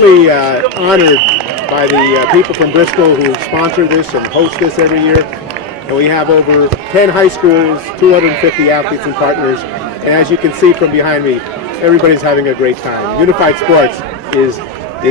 really honored by the people from Bristol who sponsor this and host this every year. And we have over 10 high schools, 250 athletes and partners. And as you can see from behind me, everybody's having a great time. Unified Sports is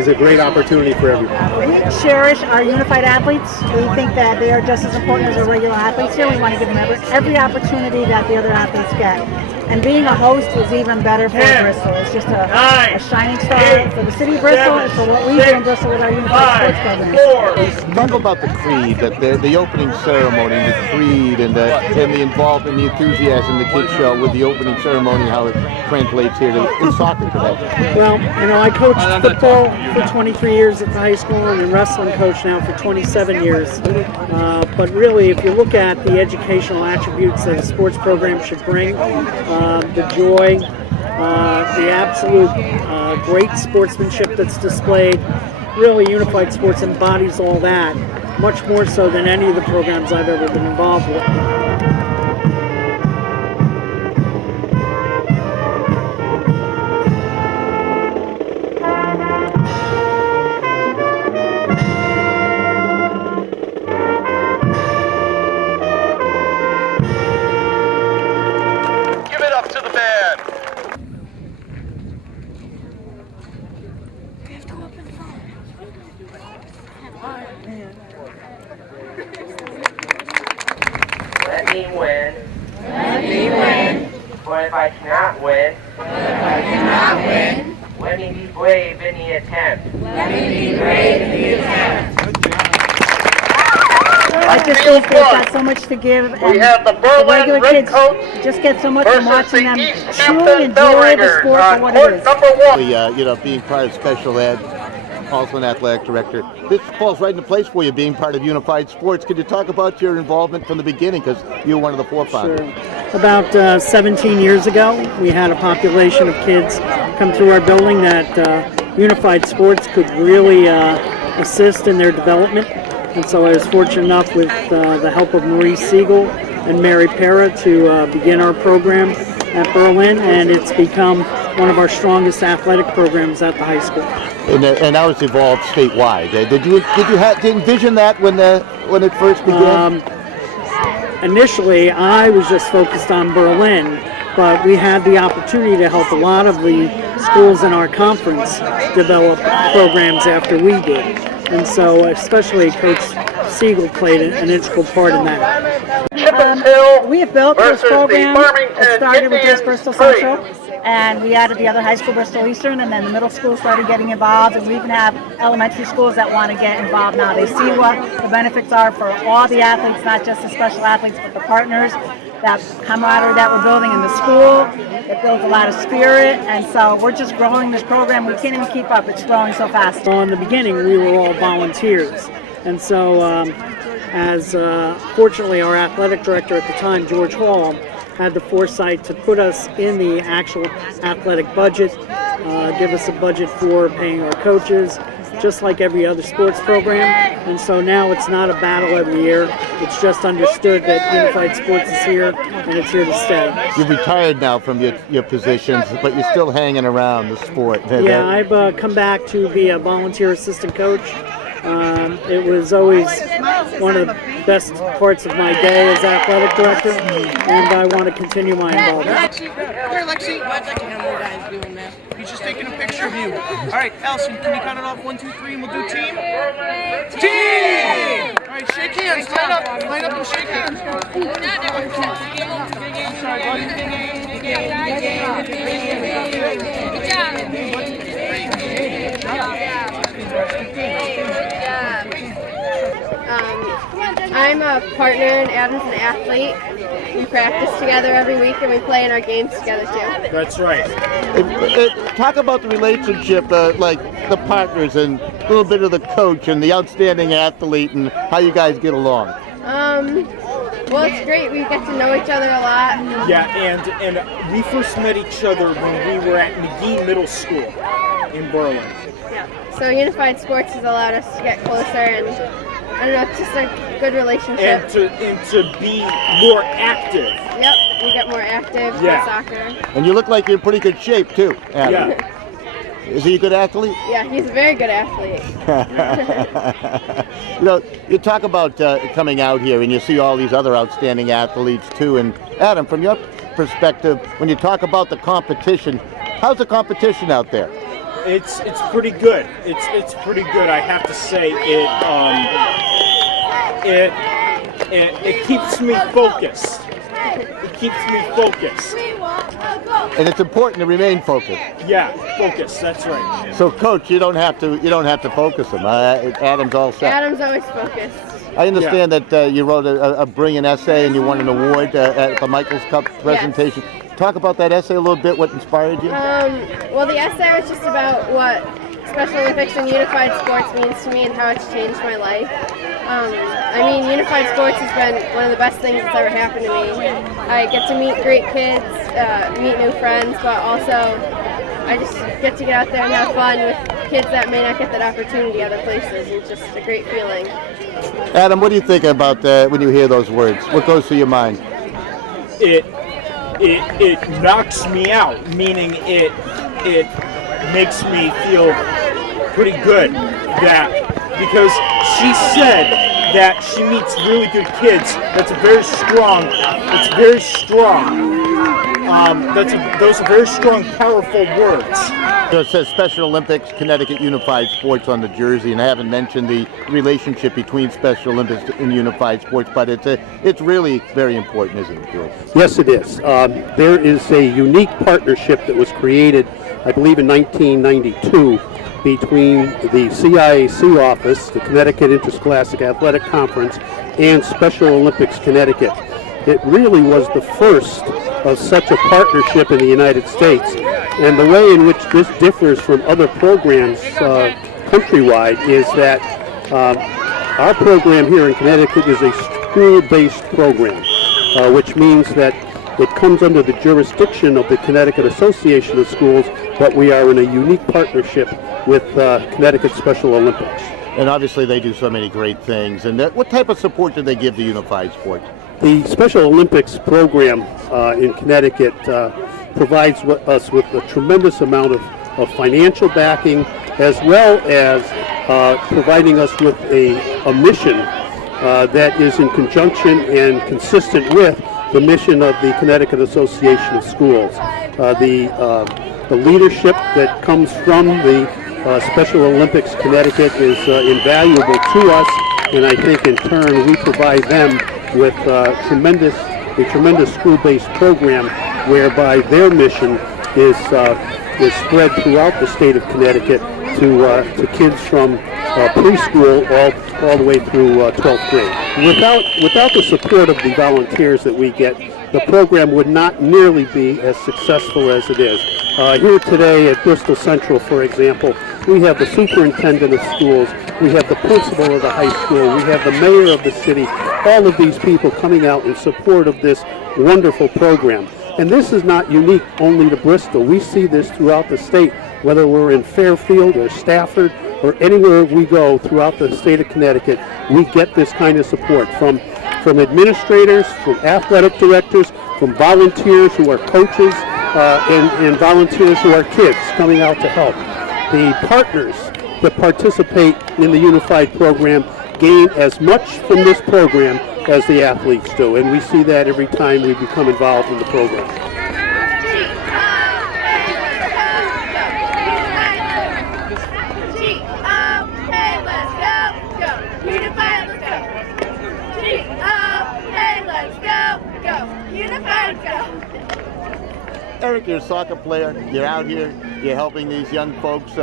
a great opportunity for everyone. We cherish our unified athletes. We think that they are just as important as our regular athletes here. We want to give them every opportunity that the other athletes get. And being a host is even better for Bristol. It's just a shining star for the city of Bristol and for what we do in Bristol with our unified sports program. Talk about the creed, the opening ceremony, the creed, and the involvement, the enthusiasm the kids show with the opening ceremony, how it translates here in soccer today. Well, I coached football for 23 years at the high school and wrestling coach now for 27 years. But really, if you look at the educational attributes that a sports program should bring, the joy, the absolute great sportsmanship that's displayed, really Unified Sports embodies all that, much more so than any of the programs I've ever been involved with. Let me win. Let me win. But if I cannot win, let me be brave in the attempt. I just think they've got so much to give, and We have the the Berlin regular Red kids Coats just get so much from versus watching the them East truly Hampton enjoy the Bellringers sport on for what court it is. number 1. Being part of special ed, also an athletic director. This falls right into place for you, being part of Unified Sports. Could you talk about your involvement from the beginning, because you were one of the forefathers? Sure. About 17 years ago, we had a population of kids come through our building that Unified Sports could really assist in their development. And so I was fortunate enough with the help of Marie Siegel and Mary Para to begin our program at Berlin, and it's become one of our strongest athletic programs at the high school. And now it's evolved statewide. Did you envision that when it first began? Initially, I was just focused on Berlin, but we had the opportunity to help a lot of the schools in our conference develop programs after we did. And so especially Coach Siegel played an integral part in that. We have built this program. It started with just Bristol Central, and we added the other high school, Bristol Eastern, and then the middle school started getting involved, and we even have elementary schools that want to get involved now. They see what the benefits are for all the athletes, not just the special athletes, but the partners, that camaraderie that we're building in the school. It builds a lot of spirit, and so we're just growing this program. We can't even keep up. It's growing so fast. So in the beginning, we were all volunteers, and so fortunately our athletic director at the time, George Hall, had the foresight to put us in the actual athletic budget, give us a budget for paying our coaches, just like every other sports program. And so now it's not a battle every year. It's just understood that Unified Sports is here, and it's here to stay. You've retired now from your positions, but you're still hanging around the sport. Yeah, I've come back to be a volunteer assistant coach. It was always one of the best parts of my day as athletic director, and I want to continue my involvement. Here, Lexi. Camera guy's doing that. He's just taking a picture of you. All right, Elson, can you count it off 1, 2, 3, and we'll do team? Team! All right, shake hands. Line up and shake hands. I'm sorry, I'm a partner and Adam's an athlete. We practice together every week and we play in our games together too. That's right. Talk about the relationship, like the partners and a little bit of the coach and the outstanding athlete and how you guys get along. Well, it's great. We get to know each other a lot. Yeah, and we first met each other when we were at McGee Middle School in Berlin. Yeah. So Unified Sports has allowed us to get closer, and I don't know, it's just a good relationship. And to be more active. Yep, we get more active in soccer. And you look like you're in pretty good shape too, Adam. Yeah. Is he a good athlete? Yeah, he's a very good athlete. You know, you talk about coming out here and you see all these other outstanding athletes too. And Adam, from your perspective, when you talk about the competition, how's the competition out there? It's pretty good. It's pretty good. I have to say it keeps me focused. It keeps me focused. And it's important to remain focused. Yeah, focus. That's right. So, Coach, you don't have to focus him. Adam's all set. Adam's always focused. I understand that you wrote a brilliant essay and you won an award at the Michaels Cup presentation. Yes. Talk about that essay a little bit. What inspired you? Well, the essay was just about what Special Olympics and unified sports means to me and how it's changed my life. I mean, unified sports has been one of the best things that's ever happened to me. I get to meet great kids, meet new friends, but also I just get to get out there and have fun with kids that may not get that opportunity other places. It's just a great feeling. Adam, what do you think about when you hear those words? What goes through your mind? It knocks me out, meaning it makes me feel pretty good that because she said that she meets really good kids. Those are very strong, powerful words. So it says Special Olympics, Connecticut Unified Sports on the jersey, and I haven't mentioned the relationship between Special Olympics and Unified Sports, but it's really very important, isn't it, George? Yes, it is. There is a unique partnership that was created, I believe, in 1992 between the CIAC office, the Connecticut Interscholastic Athletic Conference, and Special Olympics Connecticut. It really was the first of such a partnership in the United States. And the way in which this differs from other programs countrywide is that our program here in Connecticut is a school-based program, which means that it comes under the jurisdiction of the Connecticut Association of Schools, but we are in a unique partnership with Connecticut Special Olympics. And obviously they do so many great things. And what type of support do they give to Unified Sports? The Special Olympics program in Connecticut provides us with a tremendous amount of financial backing, as well as providing us with a mission that is in conjunction and consistent with the mission of the Connecticut Association of Schools. The leadership that comes from the Special Olympics Connecticut is invaluable to us, and I think in turn we provide them with a tremendous school-based program whereby their mission is spread throughout the state of Connecticut to kids from preschool all the way through 12th grade. Without the support of the volunteers that we get, the program would not nearly be as successful as it is. Here today at Bristol Central, for example, we have the superintendent of schools, we have the principal of the high school, we have the mayor of the city, all of these people coming out in support of this wonderful program. And this is not unique only to Bristol. We see this throughout the state, whether we're in Fairfield or Stafford or anywhere we go throughout the state of Connecticut, we get this kind of support from administrators, from athletic directors, from volunteers who are coaches, and volunteers who are kids coming out to help. The partners that participate in the Unified program gain as much from this program as the athletes do, and we see that every time we become involved in the program. Eric, you're a soccer player. You're out here. You're helping these young folks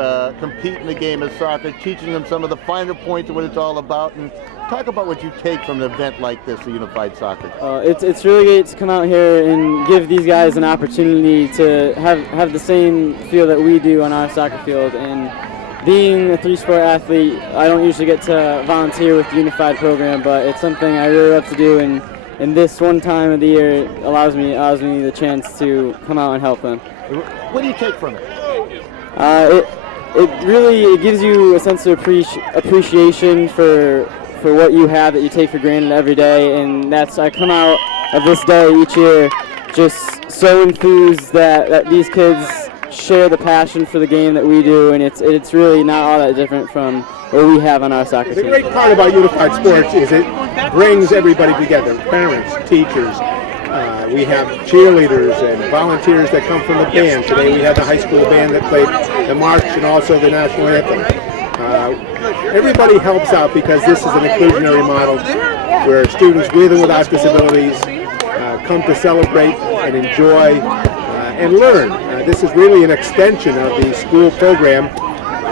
compete in the game of soccer, teaching them some of the finer points of what it's all about. And talk about what you take from an event like this, the Unified Soccer. It's really great to come out here and give these guys an opportunity to have the same feel that we do on our soccer field. And being a three-sport athlete, I don't usually get to volunteer with the Unified program, but it's something I really love to do. And this one time of the year allows me the chance to come out and help them. What do you take from it? It gives you a sense of appreciation for what you have that you take for granted every day, and I come out of this day each year just so enthused that these kids share the passion for the game that we do, and it's really not all that different from what we have on our soccer The team. great part about Unified Sports is it brings everybody together, parents, teachers. We have cheerleaders and volunteers that come from the band. Today we had the high school band that played the march and also the national anthem. Everybody helps out because this is an inclusionary model where students with and without disabilities come to celebrate and enjoy and learn. This is really an extension of the school program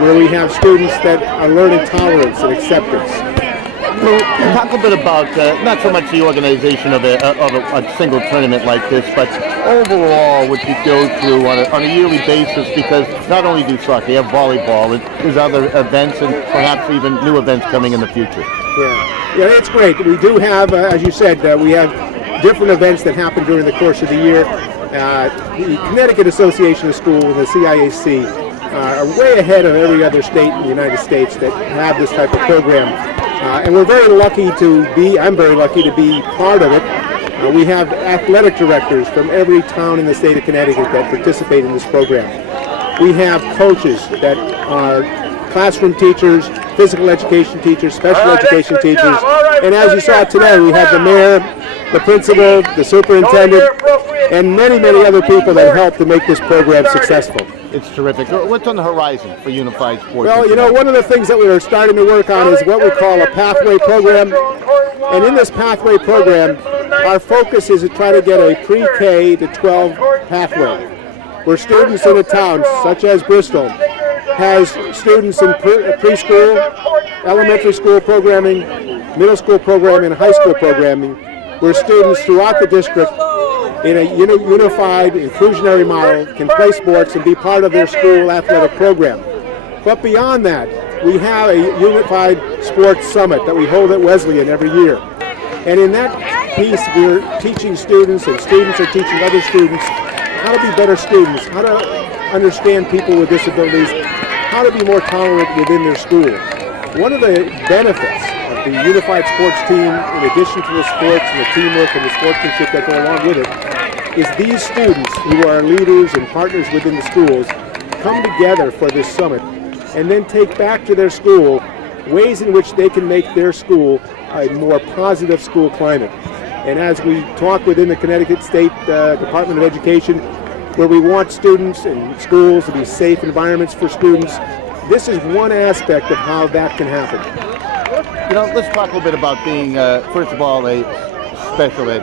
where we have students that are learning tolerance and acceptance. Well, talk a bit about not so much the organization of a single tournament like this, but overall what you go through on a yearly basis, because not only do soccer, you have volleyball, and there's other events and perhaps even new events coming in the future. Yeah, it's great. We do have, as you said, we have different events that happen during the course of the year. The Connecticut Association of Schools, the CIAC, are way ahead of every other state in the United States that have this type of program. And we're very lucky to be, I'm very lucky to be part of it. We have athletic directors from every town in the state of Connecticut that participate in this program. We have coaches that are classroom teachers, physical education teachers, special education teachers, and as you saw today, we have the mayor, the principal, the superintendent, and many, many other people that help to make this program successful. It's terrific. What's on the horizon for Unified Sports? Well, you know, one of the things that we are starting to work on is what we call a pathway program. And in this pathway program, our focus is to try to get a pre-K to 12 pathway, where students in a town, such as Bristol, has students in preschool, elementary school programming, middle school programming, and high school programming, where students throughout the district in a unified, inclusionary model can play sports and be part of their school athletic program. But beyond that, we have a unified sports summit that we hold at Wesleyan every year. And in that piece, we're teaching students, and students are teaching other students how to be better students, how to understand people with disabilities, how to be more tolerant within their school. One of the benefits of the unified sports team, in addition to the sports and the teamwork and the sportsmanship that go along with it, is these students who are leaders and partners within the schools come together for this summit and then take back to their school ways in which they can make their school a more positive school climate. And as we talk within the Connecticut State Department of Education, where we want students and schools to be safe environments for students, this is one aspect of how that can happen. You know, let's talk a little bit about being, first of all, a special ed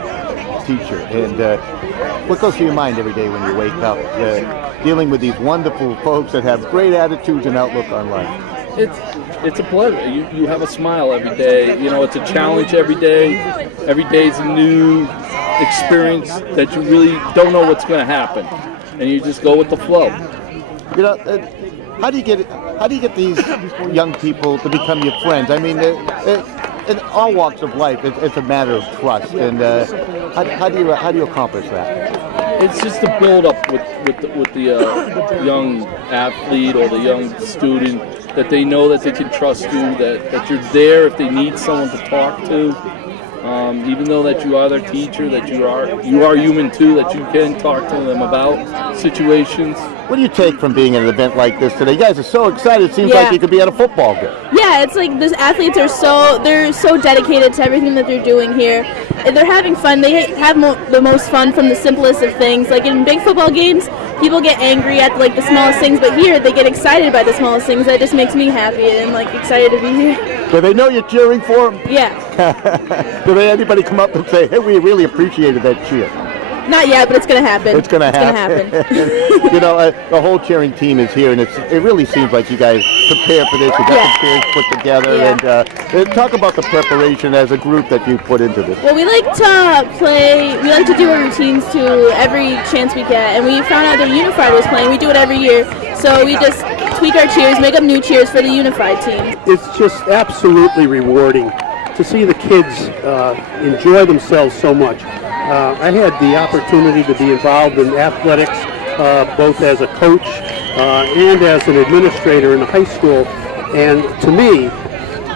teacher. And what goes through your mind every day when you wake up, dealing with these wonderful folks that have great attitudes and outlook on life? It's a pleasure. You have a smile every day. You know, it's a challenge every day. Every day is a new experience that you really don't know what's going to happen, and you just go with the flow. You know, how do you get these young people to become your friends? I mean, in all walks of life, it's a matter of trust. And how do you accomplish that? It's just to build up with the young athlete or the young student, that they know that they can trust you, that you're there if they need someone to talk to. Even though that you are their teacher, that you are human too, that you can talk to them about situations. What do you take from being at an event like this today? You guys are so excited. It seems like you could be at a football game. Yeah, it's like these athletes are so dedicated to everything that they're doing here. And they're having fun. They have the most fun from the simplest of things. Like in big football games, people get angry at like the smallest things, but here they get excited by the smallest things. That just makes me happy and like excited to be here. Do they know you're cheering for them? Yeah. Do anybody come up and say, "Hey, we really appreciated that cheer"? Not yet, but it's going to happen. It's going to happen. You know, the whole cheering team is here, and it really seems like you guys prepare for this. You got the cheers put together, and talk about the preparation as a group that you put into this. Well, we like to play. We like to do our routines to every chance we get, and we found out that Unified was playing. We do it every year, so we just tweak our cheers, make up new cheers for the Unified team. It's just absolutely rewarding to see the kids enjoy themselves so much. I had the opportunity to be involved in athletics, both as a coach and as an administrator in the high school. And to me,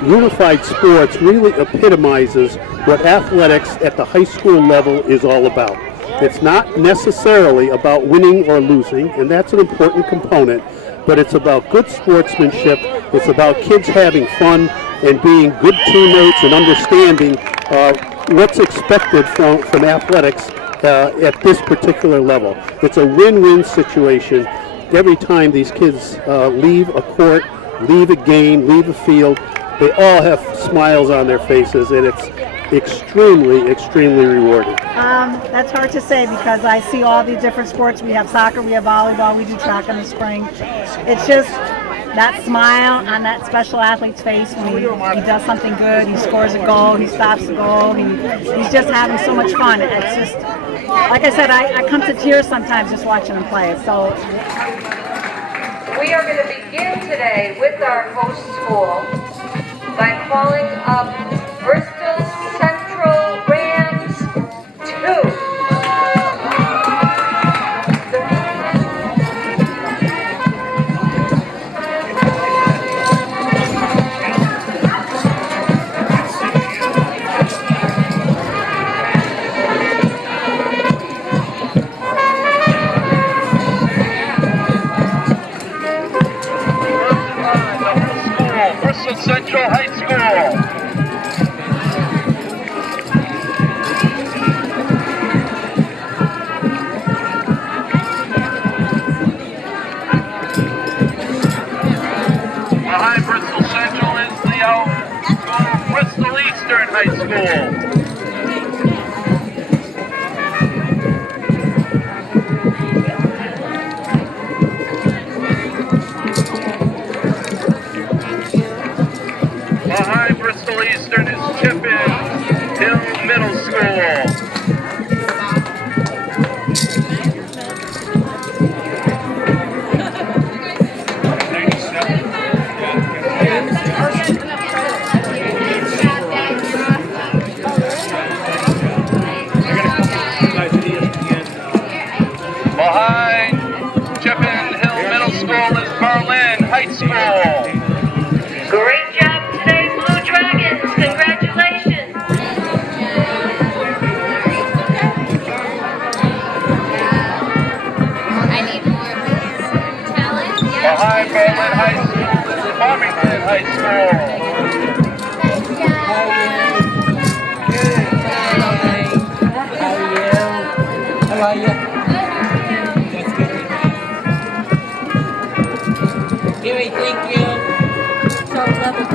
unified sports really epitomizes what athletics at the high school level is all about. It's not necessarily about winning or losing, and that's an important component, but it's about good sportsmanship. It's about kids having fun and being good teammates and understanding what's expected from athletics at this particular level. It's a win-win situation every time these kids leave a court, leave a game, leave a field. They all have smiles on their faces, and it's extremely, extremely rewarding. That's hard to say because I see all the different sports. We have soccer, we have volleyball, we do track in the spring. It's just that smile on that special athlete's face when he does something good, he scores a goal, he stops a goal, he's just having so much fun. It's just, like I said, I come to tears sometimes just watching him play. So We are going to begin today with our host school by calling up Bristol Central Rams 2. Central High School. Behind Bristol Central is the Bristol Eastern High School. Behind Bristol Eastern is Chipin Hill Middle School. Behind Chipin Hill Middle School is Berlin High School. Great job today, Blue Dragons. Congratulations. Behind Berlin High School is Farmington High School. How are you? That's good. Gary, thank you. So level